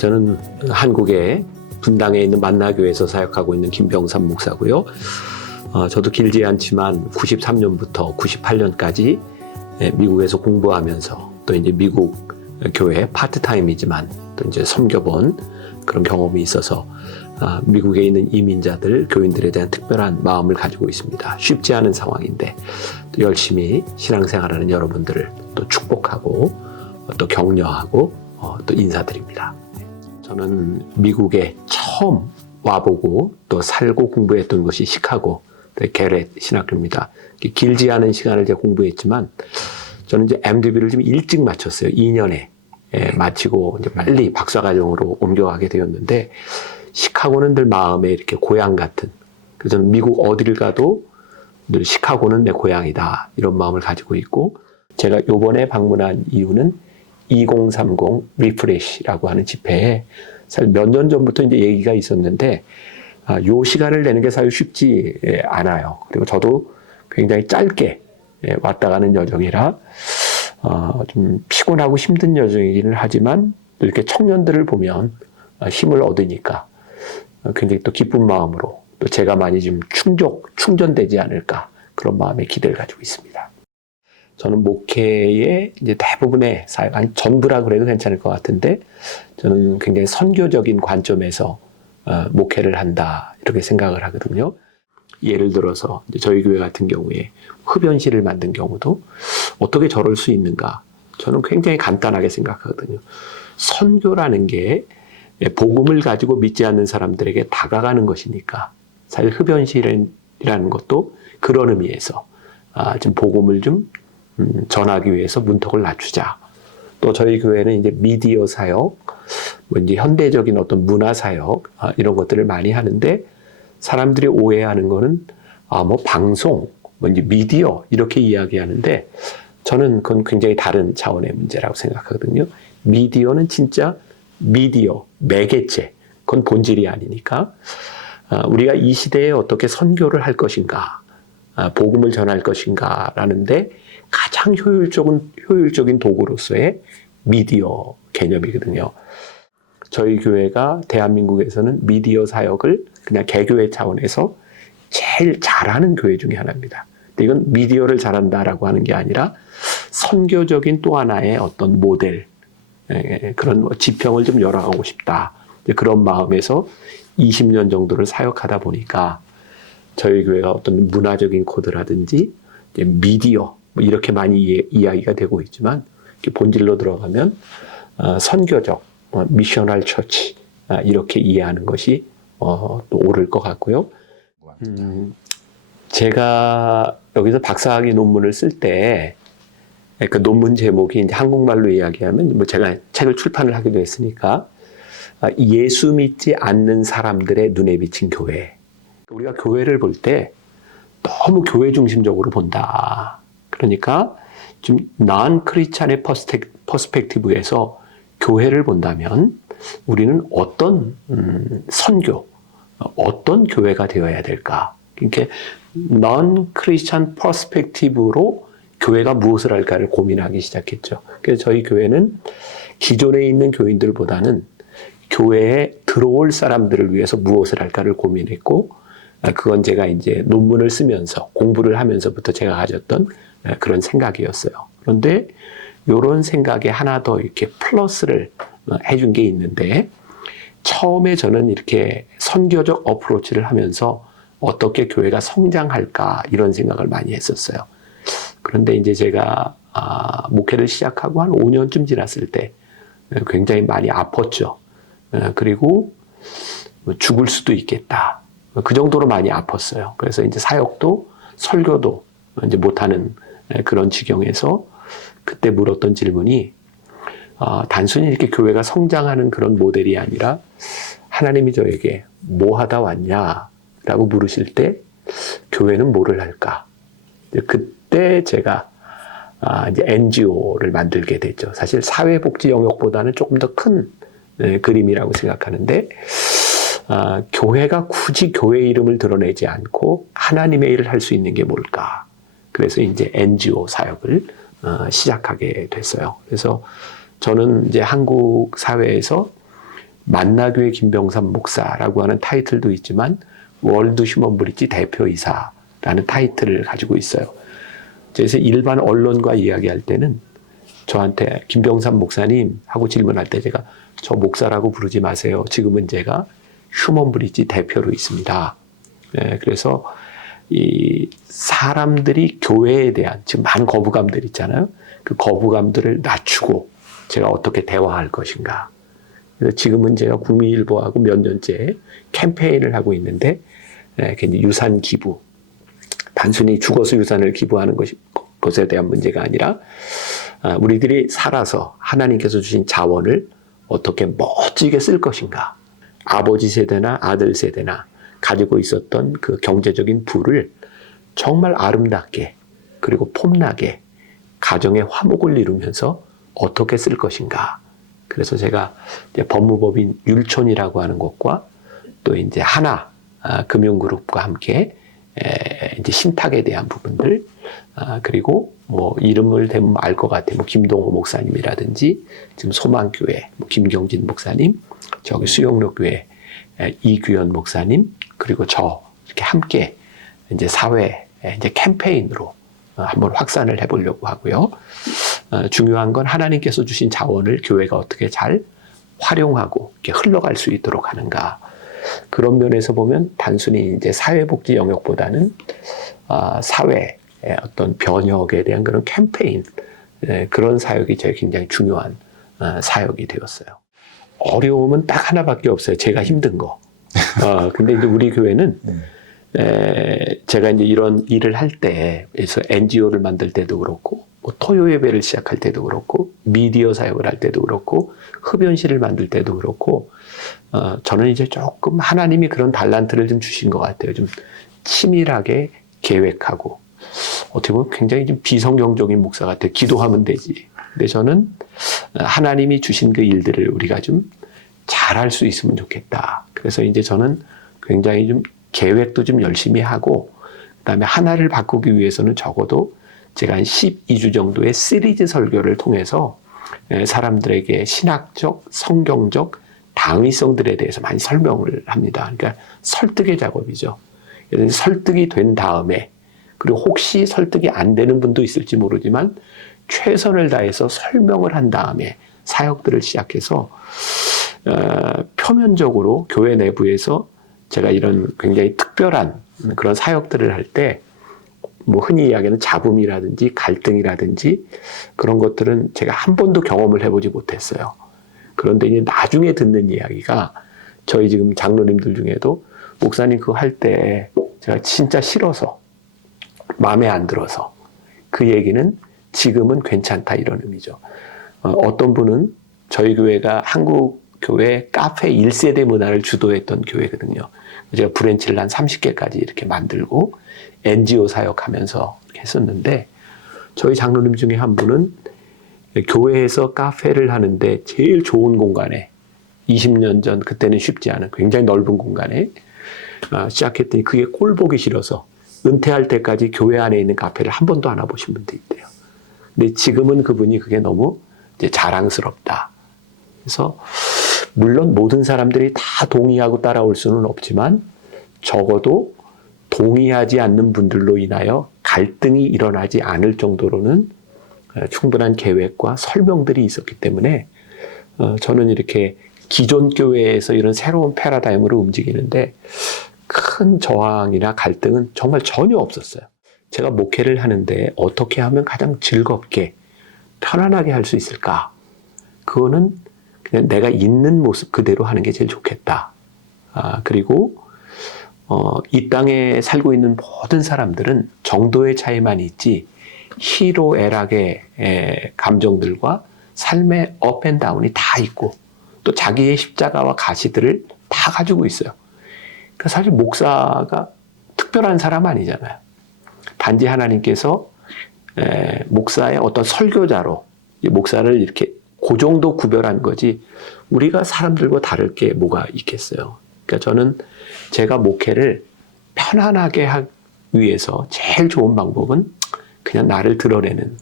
저는 한국의 분당에 있는 만나교회에서 사역하고 있는 김병삼 목사고요. 저도 길지 않지만 93년부터 98년까지 미국에서 공부하면서 또 이제 미국 교회 파트타임이지만 또 이제 섬겨본 그런 경험이 있어서 미국에 있는 이민자들, 교인들에 대한 특별한 마음을 가지고 있습니다. 쉽지 않은 상황인데 또 열심히 신앙생활하는 여러분들을 또 축복하고 또 격려하고 또 인사드립니다. 저는 미국에 처음 와보고 또 살고 공부했던 것이 시카고 게렛 신학교입니다. 길지 않은 시간을 제가 공부했지만 저는 이제 MDB를 좀 일찍 마쳤어요. 2년에 마치고 이제 빨리 박사과정으로 옮겨가게 되었는데 시카고는 늘 마음에 이렇게 고향 같은, 그래서 저는 미국 어디를 가도 늘 시카고는 내 고향이다 이런 마음을 가지고 있고, 제가 요번에 방문한 이유는 2030 리프레시라고 하는 집회에 사실 몇 년 전부터 이제 얘기가 있었는데 요 시간을 내는 게 사실 쉽지 않아요. 그리고 저도 굉장히 짧게 왔다 가는 여정이라 좀 피곤하고 힘든 여정이기는 하지만 이렇게 청년들을 보면 힘을 얻으니까 굉장히 또 기쁜 마음으로 또 제가 많이 좀 충전되지 않을까 그런 마음의 기대를 가지고 있습니다. 저는 목회의 이제 대부분의 사역, 한 전부라 그래도 괜찮을 것 같은데 저는 굉장히 선교적인 관점에서 목회를 한다 이렇게 생각을 하거든요. 예를 들어서 이제 저희 교회 같은 경우에 흡연실을 만든 경우도 어떻게 저럴 수 있는가? 저는 굉장히 간단하게 생각하거든요. 선교라는 게 복음을 가지고 믿지 않는 사람들에게 다가가는 것이니까 사실 흡연실이라는 것도 그런 의미에서 좀 복음을 좀 전하기 위해서 문턱을 낮추자. 또 저희 교회는 이제 미디어 사역, 뭐 이제 현대적인 어떤 문화 사역 이런 것들을 많이 하는데 사람들이 오해하는 거는 뭐 방송, 뭐 이제 미디어 이렇게 이야기하는데 저는 그건 굉장히 다른 차원의 문제라고 생각하거든요. 미디어는 진짜 미디어, 매개체, 그건 본질이 아니니까 우리가 이 시대에 어떻게 선교를 할 것인가, 복음을 전할 것인가 라는데 가장 효율적인 도구로서의 미디어 개념이거든요. 저희 교회가 대한민국에서는 미디어 사역을 그냥 개교회 차원에서 제일 잘하는 교회 중에 하나입니다. 근데 이건 미디어를 잘한다라고 하는 게 아니라 선교적인 또 하나의 어떤 모델, 그런 지평을 좀 열어가고 싶다. 그런 마음에서 20년 정도를 사역하다 보니까 저희 교회가 어떤 문화적인 코드라든지 미디어 뭐 이렇게 많이 이야기가 되고 있지만 본질로 들어가면 선교적, 미셔널 처치 이렇게 이해하는 것이 또 옳을 것 같고요. 제가 여기서 박사학위 논문을 쓸 때 그 논문 제목이 이제 한국말로 이야기하면 뭐 제가 책을 출판을 하기도 했으니까 예수 믿지 않는 사람들의 눈에 비친 교회. 우리가 교회를 볼 때 너무 교회 중심적으로 본다. 그러니까 좀 non-크리스찬의 퍼스펙티브에서 교회를 본다면 우리는 어떤 선교, 어떤 교회가 되어야 될까? 이렇게 non-크리스찬 퍼스펙티브로 교회가 무엇을 할까를 고민하기 시작했죠. 그래서 저희 교회는 기존에 있는 교인들보다는 교회에 들어올 사람들을 위해서 무엇을 할까를 고민했고, 그건 제가 이제 논문을 쓰면서 공부를 하면서부터 제가 가졌던 그런 생각이었어요. 그런데 이런 생각에 하나 더 이렇게 플러스를 해준 게 있는데, 처음에 저는 이렇게 선교적 어프로치를 하면서 어떻게 교회가 성장할까 이런 생각을 많이 했었어요. 그런데 이제 제가 목회를 시작하고 한 5년쯤 지났을 때 굉장히 많이 아팠죠. 그리고 죽을 수도 있겠다. 그 정도로 많이 아팠어요. 그래서 이제 사역도 설교도 이제 못하는 그런 지경에서 그때 물었던 질문이 단순히 이렇게 교회가 성장하는 그런 모델이 아니라 하나님이 저에게 뭐 하다 왔냐라고 물으실 때 교회는 뭐를 할까? 그때 제가 이제 NGO를 만들게 됐죠. 사실 사회복지 영역보다는 조금 더 큰 그림이라고 생각하는데 교회가 굳이 교회 이름을 드러내지 않고 하나님의 일을 할 수 있는 게 뭘까? 그래서 이제 NGO 사역을 시작하게 됐어요. 그래서 저는 이제 한국 사회에서 만나교회 김병삼 목사라고 하는 타이틀도 있지만 월드 휴먼 브릿지 대표이사라는 타이틀을 가지고 있어요. 그래서 일반 언론과 이야기할 때는 저한테 김병삼 목사님 하고 질문할 때 제가 저 목사라고 부르지 마세요. 지금은 제가 휴먼 브릿지 대표로 있습니다. 네, 그래서 이 사람들이 교회에 대한 지금 많은 거부감들 있잖아요. 그 거부감들을 낮추고 제가 어떻게 대화할 것인가. 그래서 지금은 제가 국민일보하고 몇 년째 캠페인을 하고 있는데 유산 기부, 단순히 죽어서 유산을 기부하는 것에 대한 문제가 아니라 우리들이 살아서 하나님께서 주신 자원을 어떻게 멋지게 쓸 것인가. 아버지 세대나 아들 세대나 가지고 있었던 그 경제적인 부를 정말 아름답게 그리고 폼나게 가정의 화목을 이루면서 어떻게 쓸 것인가. 그래서 제가 이제 법무법인 율촌이라고 하는 것과 또 이제 하나 금융그룹과 함께 이제 신탁에 대한 부분들 그리고 뭐 이름을 대면 알 것 같아요. 뭐 김동호 목사님이라든지 지금 소망교회 뭐 김경진 목사님, 저기 수영로교회 이규현 목사님 그리고 저 이렇게 함께 이제 사회 이제 캠페인으로 한번 확산을 해보려고 하고요. 중요한 건 하나님께서 주신 자원을 교회가 어떻게 잘 활용하고 이렇게 흘러갈 수 있도록 하는가. 그런 면에서 보면 단순히 이제 사회복지 영역보다는 사회의 어떤 변혁에 대한 그런 캠페인, 그런 사역이 제일 굉장히 중요한 사역이 되었어요. 어려움은 딱 하나밖에 없어요. 제가 힘든 거. 근데 이제 우리 교회는 제가 이제 이런 일을 할 때, 그래서 NGO를 만들 때도 그렇고, 뭐 토요 예배를 시작할 때도 그렇고, 미디어 사역을 할 때도 그렇고, 흡연실을 만들 때도 그렇고, 저는 이제 조금 하나님이 그런 달란트를 좀 주신 것 같아요. 좀 치밀하게 계획하고, 어떻게 보면 굉장히 좀 비성경적인 목사 같아요. 기도하면 되지. 근데 저는 하나님이 주신 그 일들을 우리가 좀 잘할 수 있으면 좋겠다. 그래서 이제 저는 굉장히 좀 계획도 좀 열심히 하고, 그 다음에 하나를 바꾸기 위해서는 적어도 제가 한 12주 정도의 시리즈 설교를 통해서 사람들에게 신학적, 성경적 당위성들에 대해서 많이 설명을 합니다. 그러니까 설득의 작업이죠. 설득이 된 다음에, 그리고 혹시 설득이 안 되는 분도 있을지 모르지만 최선을 다해서 설명을 한 다음에 사역들을 시작해서 표면적으로 교회 내부에서 제가 이런 굉장히 특별한 그런 사역들을 할 때 뭐 흔히 이야기하는 잡음이라든지 갈등이라든지 그런 것들은 제가 한 번도 경험을 해보지 못했어요. 그런데 이제 나중에 듣는 이야기가 저희 지금 장로님들 중에도 목사님 그거 할 때 제가 진짜 싫어서 마음에 안 들어서 그 얘기는 지금은 괜찮다 이런 의미죠. 어떤 분은 저희 교회가 한국 교회 카페 1세대 문화를 주도했던 교회거든요. 제가 브랜치를 한 30개까지 이렇게 만들고 NGO 사역하면서 했었는데 저희 장로님 중에 한 분은 교회에서 카페를 하는데 제일 좋은 공간에 20년 전 그때는 쉽지 않은 굉장히 넓은 공간에 시작했더니 그게 꼴 보기 싫어서 은퇴할 때까지 교회 안에 있는 카페를 한 번도 안 와보신 분도 있대요. 근데 지금은 그분이 그게 너무 이제 자랑스럽다. 그래서 물론 모든 사람들이 다 동의하고 따라올 수는 없지만 적어도 동의하지 않는 분들로 인하여 갈등이 일어나지 않을 정도로는 충분한 계획과 설명들이 있었기 때문에 저는 이렇게 기존 교회에서 이런 새로운 패러다임으로 움직이는데 큰 저항이나 갈등은 정말 전혀 없었어요. 제가 목회를 하는데 어떻게 하면 가장 즐겁게 편안하게 할 수 있을까? 그거는 그냥 내가 있는 모습 그대로 하는 게 제일 좋겠다. 그리고 이 땅에 살고 있는 모든 사람들은 정도의 차이만 있지 희로애락의 감정들과 삶의 업앤다운이 다 있고 또 자기의 십자가와 가시들을 다 가지고 있어요. 그러니까 사실 목사가 특별한 사람 아니잖아요. 단지 하나님께서 목사의 어떤 설교자로 목사를 이렇게 그 정도 구별한 거지 우리가 사람들과 다를 게 뭐가 있겠어요. 그러니까 저는 제가 목회를 편안하게 하기 위해서 제일 좋은 방법은 그냥 나를 드러내는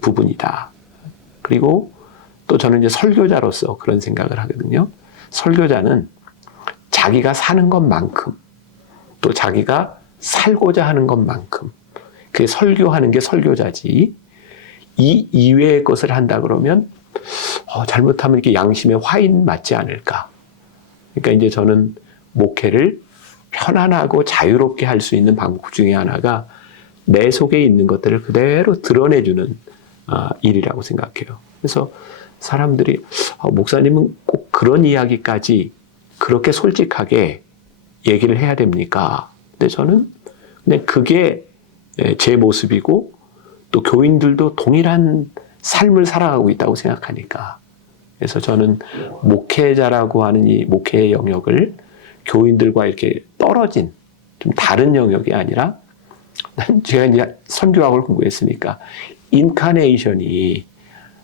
부분이다. 그리고 또 저는 이제 설교자로서 그런 생각을 하거든요. 설교자는 자기가 사는 것만큼 또 자기가 살고자 하는 것만큼 그게 설교하는 게 설교자지 이 이외의 것을 한다 그러면 잘못하면 이렇게 양심의 화인 맞지 않을까. 그러니까 이제 저는 목회를 편안하고 자유롭게 할 수 있는 방법 중에 하나가 내 속에 있는 것들을 그대로 드러내주는 일이라고 생각해요. 그래서 사람들이 목사님은 꼭 그런 이야기까지 그렇게 솔직하게 얘기를 해야 됩니까? 근데 저는 그냥 그게 제 모습이고 또 교인들도 동일한 삶을 살아가고 있다고 생각하니까. 그래서 저는 목회자라고 하는 이 목회의 영역을 교인들과 이렇게 떨어진 좀 다른 영역이 아니라 제가 이제 선교학을 공부했으니까 인카네이션이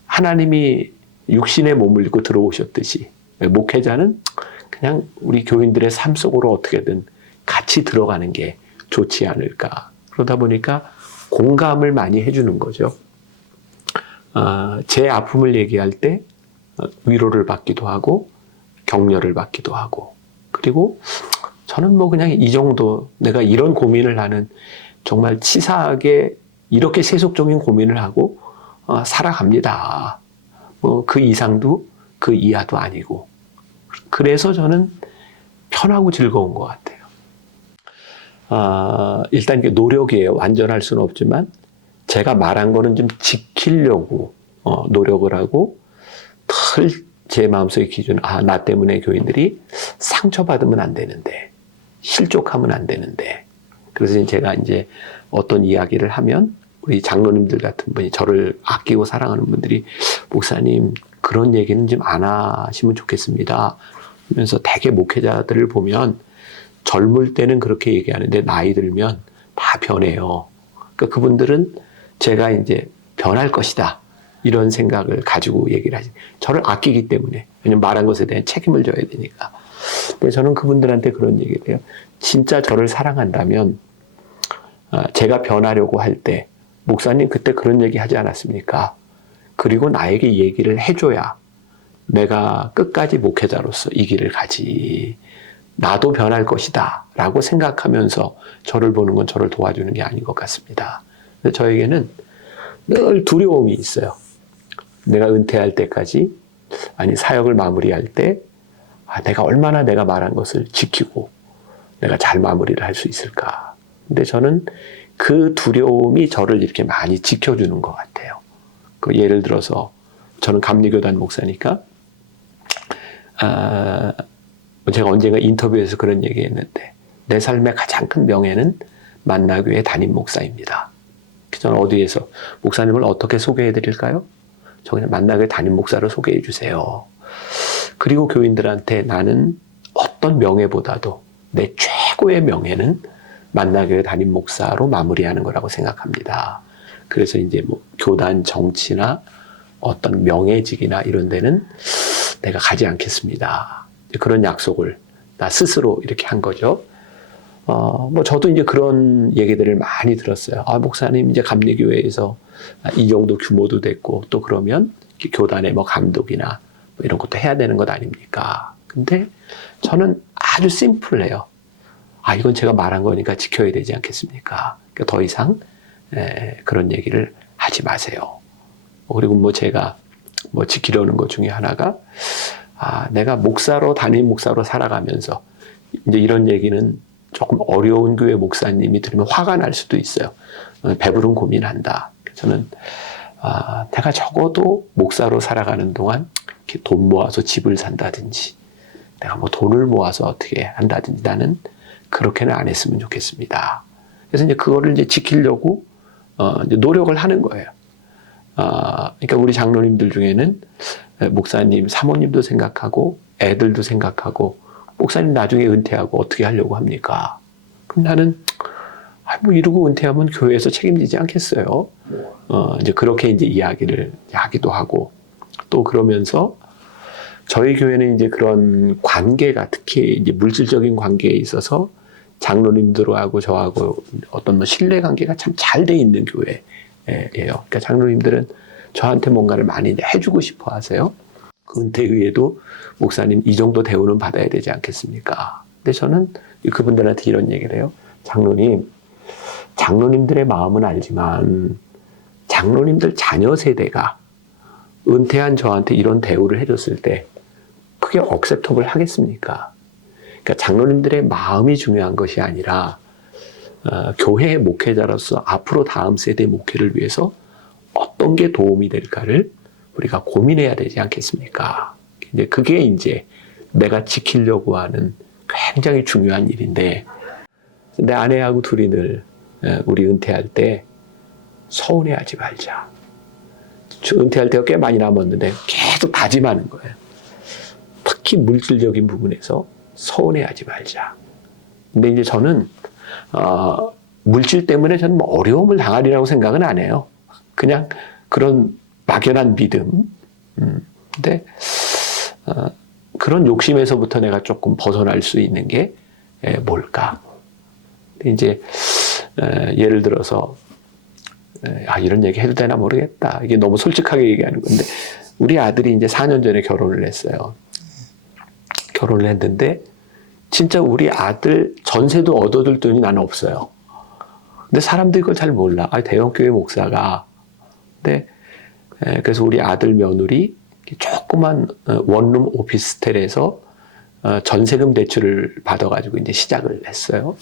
하나님이 육신의 몸을 입고 들어오셨듯이 목회자는 그냥 우리 교인들의 삶 속으로 어떻게든 같이 들어가는 게 좋지 않을까. 그러다 보니까 공감을 많이 해주는 거죠. 제 아픔을 얘기할 때 위로를 받기도 하고 격려를 받기도 하고 그리고 저는 뭐 그냥 이 정도 내가 이런 고민을 하는 정말 치사하게 이렇게 세속적인 고민을 하고 살아갑니다. 뭐 그 이상도 그 이하도 아니고 그래서 저는 편하고 즐거운 것 같아요. 일단 이게 노력이에요. 완전할 수는 없지만 제가 말한 거는 좀 지키려고 노력을 하고 늘 제 마음속의 기준, 나 때문에 교인들이 상처받으면 안 되는데, 실족하면 안 되는데. 그래서 제가 이제 어떤 이야기를 하면 우리 장로님들 같은 분이 저를 아끼고 사랑하는 분들이 목사님 그런 얘기는 좀 안 하시면 좋겠습니다. 하면서 대개 목회자들을 보면 젊을 때는 그렇게 얘기하는데 나이 들면 다 변해요. 그러니까 그분들은 제가 이제 변할 것이다. 이런 생각을 가지고 얘기를 하지. 저를 아끼기 때문에. 왜냐면 말한 것에 대한 책임을 져야 되니까. 근데 저는 그분들한테 그런 얘기를 해요. 진짜 저를 사랑한다면 제가 변하려고 할 때 목사님 그때 그런 얘기 하지 않았습니까? 그리고 나에게 얘기를 해줘야 내가 끝까지 목회자로서 이 길을 가지. 나도 변할 것이다 라고 생각하면서 저를 보는 건 저를 도와주는 게 아닌 것 같습니다. 근데 저에게는 늘 두려움이 있어요. 내가 은퇴할 때까지, 아니 사역을 마무리할 때 내가 얼마나 내가 말한 것을 지키고 내가 잘 마무리를 할 수 있을까. 근데 저는 그 두려움이 저를 이렇게 많이 지켜주는 것 같아요. 예를 들어서 저는 감리교단 목사니까 제가 언젠가 인터뷰에서 그런 얘기했는데 내 삶의 가장 큰 명예는 만나교회 담임 목사입니다. 저는 어디에서 목사님을 어떻게 소개해 드릴까요? 저 그냥 만나교회 담임 목사로 소개해 주세요. 그리고 교인들한테 나는 어떤 명예보다도 내 최고의 명예는 만나교회 담임 목사로 마무리하는 거라고 생각합니다. 그래서 이제 뭐 교단 정치나 어떤 명예직이나 이런 데는 내가 가지 않겠습니다. 그런 약속을 나 스스로 이렇게 한 거죠. 뭐 저도 이제 그런 얘기들을 많이 들었어요. 목사님 이제 감리교회에서 이 정도 규모도 됐고 또 그러면 교단의 뭐 감독이나 뭐 이런 것도 해야 되는 것 아닙니까? 근데 저는 아주 심플해요. 이건 제가 말한 거니까 지켜야 되지 않겠습니까? 그러니까 더 이상 그런 얘기를 하지 마세요. 그리고 뭐 제가 뭐 지키려는 것 중에 하나가 내가 목사로 담임 목사로 살아가면서 이제 이런 얘기는 조금 어려운 교회 목사님이 들으면 화가 날 수도 있어요. 배부른 고민한다. 저는 내가 적어도 목사로 살아가는 동안 이렇게 돈 모아서 집을 산다든지 내가 뭐 돈을 모아서 어떻게 한다든지 나는 그렇게는 안 했으면 좋겠습니다. 그래서 이제 그거를 이제 지키려고 이제 노력을 하는 거예요. 그러니까 우리 장로님들 중에는 목사님, 사모님도 생각하고 애들도 생각하고 목사님 나중에 은퇴하고 어떻게 하려고 합니까? 그럼 나는 뭐 이러고 은퇴하면 교회에서 책임지지 않겠어요. 이제 그렇게 이제 이야기를 하기도 하고 또 그러면서 저희 교회는 이제 그런 관계가 특히 이제 물질적인 관계에 있어서 장로님들하고 저하고 어떤 뭐 신뢰 관계가 참 잘 돼 있는 교회예요. 그러니까 장로님들은 저한테 뭔가를 많이 해주고 싶어 하세요. 은퇴 후에도 목사님 이 정도 대우는 받아야 되지 않겠습니까? 근데 저는 그분들한테 이런 얘기를 해요. 장로님들의 마음은 알지만 장로님들 자녀 세대가 은퇴한 저한테 이런 대우를 해줬을 때 그게 억셉터블 하겠습니까? 그러니까 장로님들의 마음이 중요한 것이 아니라 교회의 목회자로서 앞으로 다음 세대 목회를 위해서 어떤 게 도움이 될까를 우리가 고민해야 되지 않겠습니까? 이제 그게 이제 내가 지키려고 하는 굉장히 중요한 일인데, 내 아내하고 둘이 늘 우리 은퇴할 때 서운해하지 말자. 은퇴할 때가 꽤 많이 남았는데 계속 다짐하는 거예요. 특히 물질적인 부분에서 서운해하지 말자. 근데 이제 저는 물질 때문에 저는 뭐 어려움을 당하리라고 생각은 안 해요. 그냥 그런 막연한 믿음. 근데 그런 욕심에서부터 내가 조금 벗어날 수 있는 게 뭘까? 이제 예를 들어서 이런 얘기 해도 되나 모르겠다. 이게 너무 솔직하게 얘기하는 건데, 우리 아들이 이제 4년 전에 결혼을 했어요. 결혼을 했는데 진짜 우리 아들 전세도 얻어둘 돈이 나는 없어요. 근데 사람들이 그걸 잘 몰라. 대형교회 목사가. 근데 그래서 우리 아들 며느리 조그만 원룸 오피스텔에서 전세금 대출을 받아가지고 이제 시작을 했어요.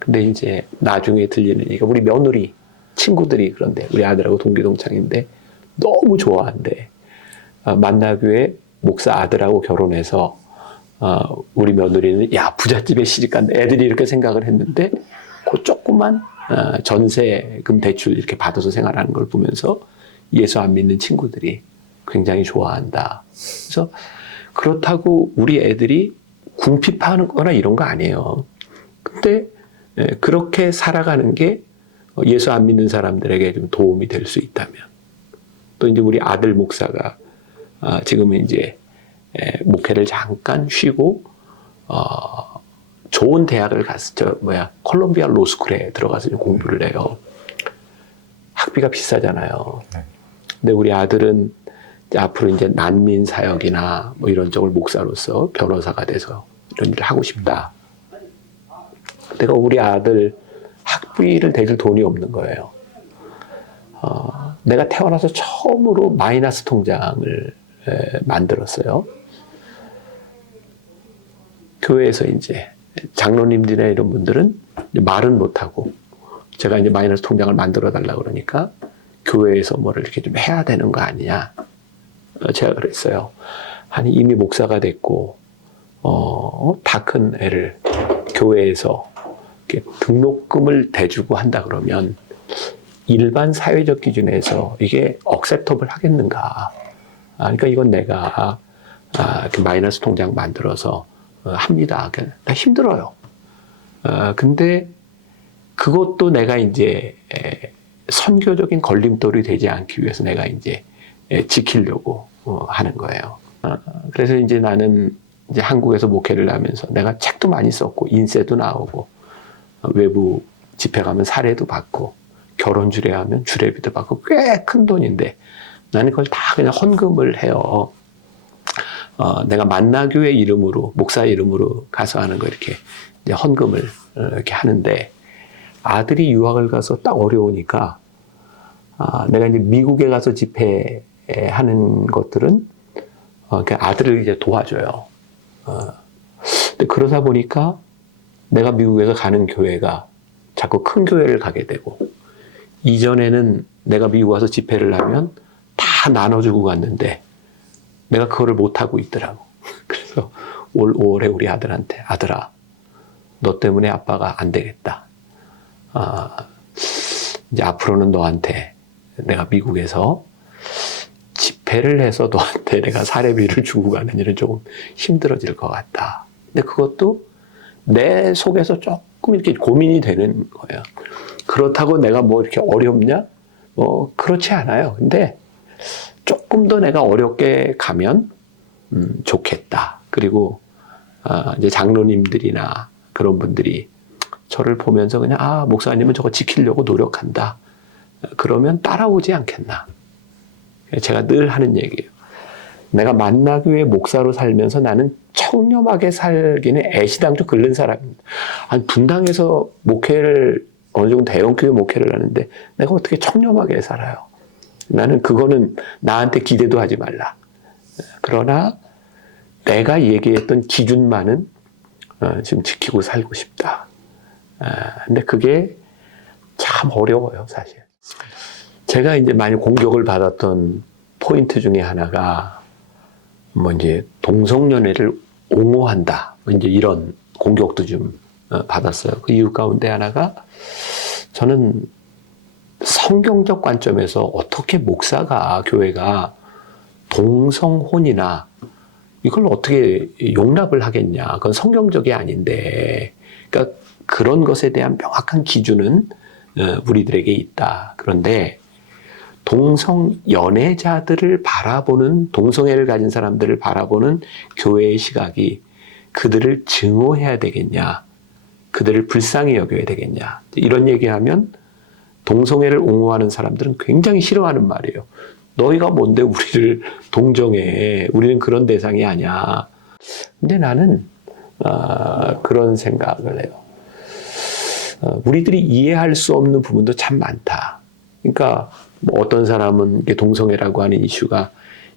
근데 이제 나중에 들리는 얘기가, 우리 며느리 친구들이 그런데 우리 아들하고 동기동창인데 너무 좋아한대. 만나교회 목사 아들하고 결혼해서 우리 며느리는 부잣집에 시집간다. 애들이 이렇게 생각을 했는데 그 조그만 전세금 대출 이렇게 받아서 생활하는 걸 보면서 예수 안 믿는 친구들이 굉장히 좋아한다. 그래서 그렇다고 우리 애들이 궁핍하는 거나 이런 거 아니에요. 근데 그렇게 살아가는 게 예수 안 믿는 사람들에게 좀 도움이 될 수 있다면, 또 이제 우리 아들 목사가 지금은 이제 목회를 잠깐 쉬고 좋은 대학을 가서 콜롬비아 로스쿨에 들어가서 공부를 해요. 학비가 비싸잖아요. 근데 우리 아들은 이제 앞으로 이제 난민 사역이나 뭐 이런 쪽을 목사로서 변호사가 돼서 이런 일을 하고 싶다. 내가 우리 아들 학비를 대줄 돈이 없는 거예요. 내가 태어나서 처음으로 마이너스 통장을 만들었어요. 교회에서 이제 장로님들이나 이런 분들은 말은 못하고 제가 이제 마이너스 통장을 만들어 달라고 그러니까 교회에서 뭐를 이렇게 좀 해야 되는 거 아니냐. 제가 그랬어요. 아니, 이미 목사가 됐고, 다 큰 애를 교회에서 이렇게 등록금을 대주고 한다 그러면 일반 사회적 기준에서 이게 억셉터블 하겠는가. 그러니까 이건 내가 마이너스 통장 만들어서 합니다. 나 힘들어요. 근데 그것도 내가 이제 선교적인 걸림돌이 되지 않기 위해서 내가 이제 지키려고 하는 거예요. 그래서 이제 나는 이제 한국에서 목회를 하면서 내가 책도 많이 썼고 인쇄도 나오고 외부 집회 가면 사례도 받고 결혼 주례하면 주례비도 받고 꽤 큰 돈인데 나는 그걸 다 그냥 헌금을 해요. 내가 만나교회 이름으로, 목사 이름으로 가서 하는 거 이렇게 이제 헌금을 이렇게 하는데, 아들이 유학을 가서 딱 어려우니까 내가 이제 미국에 가서 집회하는 것들은 아들을 이제 도와줘요. 근데 그러다 보니까 내가 미국에서 가는 교회가 자꾸 큰 교회를 가게 되고, 이전에는 내가 미국 와서 집회를 하면 다 나눠주고 갔는데 내가 그거를 못하고 있더라고. 그래서 올 5월에 우리 아들한테, 아들아, 너 때문에 아빠가 안 되겠다. 이제 앞으로는 너한테 내가 미국에서 집회를 해서 너한테 내가 사례비를 주고 가는 일은 조금 힘들어질 것 같다. 근데 그것도 내 속에서 조금 이렇게 고민이 되는 거예요. 그렇다고 내가 뭐 이렇게 어렵냐? 뭐 그렇지 않아요. 근데 조금 더 내가 어렵게 가면 좋겠다. 그리고 이제 장로님들이나 그런 분들이 저를 보면서 그냥 목사님은 저거 지키려고, 그러면 따라오지 않겠나. 제가 늘 하는 얘기예요. 내가 만나교회 목사로 살면서 나는 청렴하게 살기는 애시당초 끓는 사람입니다. 아니, 분당에서 목회를 어느 정도 대형교회 목회를 하는데 내가 어떻게 청렴하게 살아요? 나는 그거는 나한테 기대도 하지 말라. 그러나 내가 얘기했던 기준만은 지금 지키고 살고 싶다. 근데 그게 참 어려워요, 사실. 제가 이제 많이 공격을 받았던 포인트 중에 하나가 뭐 이제 동성연애를 옹호한다. 이제 이런 공격도 좀 받았어요. 그 이유 가운데 하나가 저는 성경적 관점에서 어떻게 목사가, 교회가 동성혼이나 이걸 어떻게 용납을 하겠냐. 그건 성경적이 아닌데. 그러니까 그런 것에 대한 명확한 기준은 우리들에게 있다. 그런데 동성 연애자들을 바라보는, 동성애를 가진 사람들을 바라보는 교회의 시각이 그들을 증오해야 되겠냐, 그들을 불쌍히 여겨야 되겠냐, 이런 얘기하면 동성애를 옹호하는 사람들은 굉장히 싫어하는 말이에요. 너희가 뭔데 우리를 동정해? 우리는 그런 대상이 아니야. 근데 나는 그런 생각을 해요. 우리들이 이해할 수 없는 부분도 참 많다. 그러니까 뭐 어떤 사람은 이게 동성애라고 하는 이슈가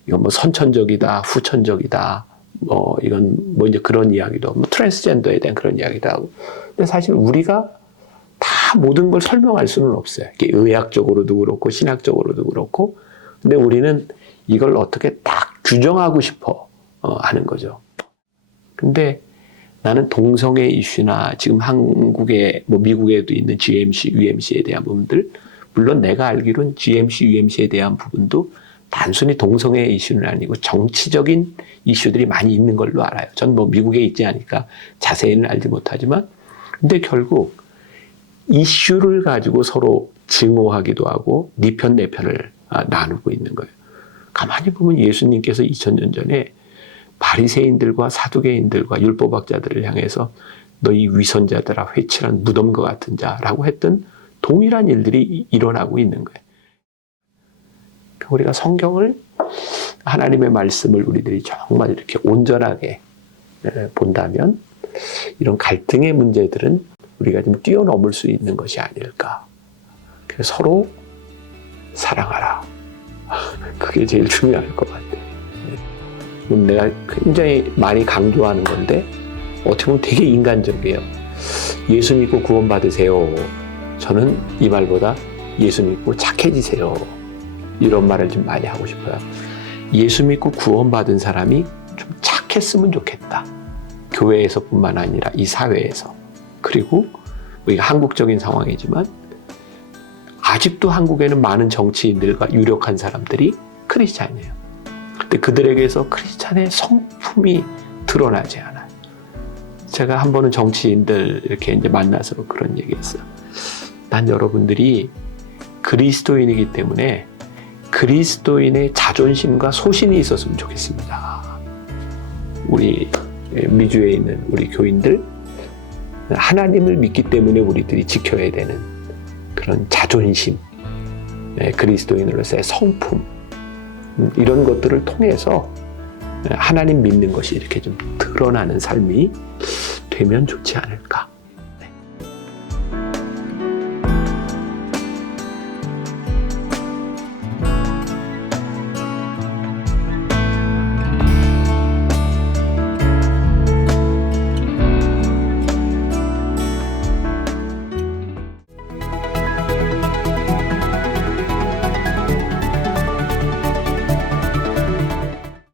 이건 뭐 선천적이다, 후천적이다, 뭐 이건 뭐 이제 그런 이야기도, 뭐 트랜스젠더에 대한 그런 이야기도 하고. 근데 사실 우리가 다 모든 걸 설명할 수는 없어요. 이게 의학적으로도 그렇고 신학적으로도 그렇고. 근데 우리는 이걸 어떻게 딱 규정하고 싶어 하는 거죠. 근데 나는 동성애 이슈나 지금 한국에, 뭐 미국에도 있는 GMC, UMC에 대한 부분들, 물론 내가 알기로는 GMC, UMC에 대한 부분도 단순히 동성애 이슈는 아니고 정치적인 이슈들이 많이 있는 걸로 알아요. 전 뭐 미국에 있지 않으니까 자세히는 알지 못하지만, 근데 결국 이슈를 가지고 서로 증오하기도 하고 네 편 내 편을 나누고 있는 거예요. 가만히 보면 예수님께서 2000년 전에 바리새인들과 사두개인들과 율법학자들을 향해서 너희 위선자들아, 회칠한 무덤과 같은 자라고 했던 동일한 일들이 일어나고 있는 거예요. 우리가 성경을, 하나님의 말씀을 우리들이 정말 이렇게 온전하게 본다면 이런 갈등의 문제들은 우리가 좀 뛰어넘을 수 있는 것이 아닐까. 그래서 서로 사랑하라. 그게 제일 중요할 것 같아요. 내가 굉장히 많이 강조하는 건데 어떻게 보면 되게 인간적이에요. 예수 믿고 구원받으세요. 저는 이 말보다 예수 믿고 착해지세요. 이런 말을 좀 많이 하고 싶어요. 예수 믿고 구원받은 사람이 좀 착했으면 좋겠다. 교회에서뿐만 아니라 이 사회에서. 그리고 우리가 한국적인 상황이지만 아직도 한국에는 많은 정치인들과 유력한 사람들이 크리스찬이에요. 근데 그들에게서 크리스찬의 성품이 드러나지 않아요. 제가 한 번은 정치인들 이렇게 이제 만나서 그런 얘기했어요. 난 여러분들이 그리스도인이기 때문에 그리스도인의 자존심과 소신이 있었으면 좋겠습니다. 우리 미주에 있는 우리 교인들, 하나님을 믿기 때문에 우리들이 지켜야 되는 그런 자존심, 그리스도인으로서의 성품, 이런 것들을 통해서 하나님 믿는 것이 이렇게 좀 드러나는 삶이 되면 좋지 않을까.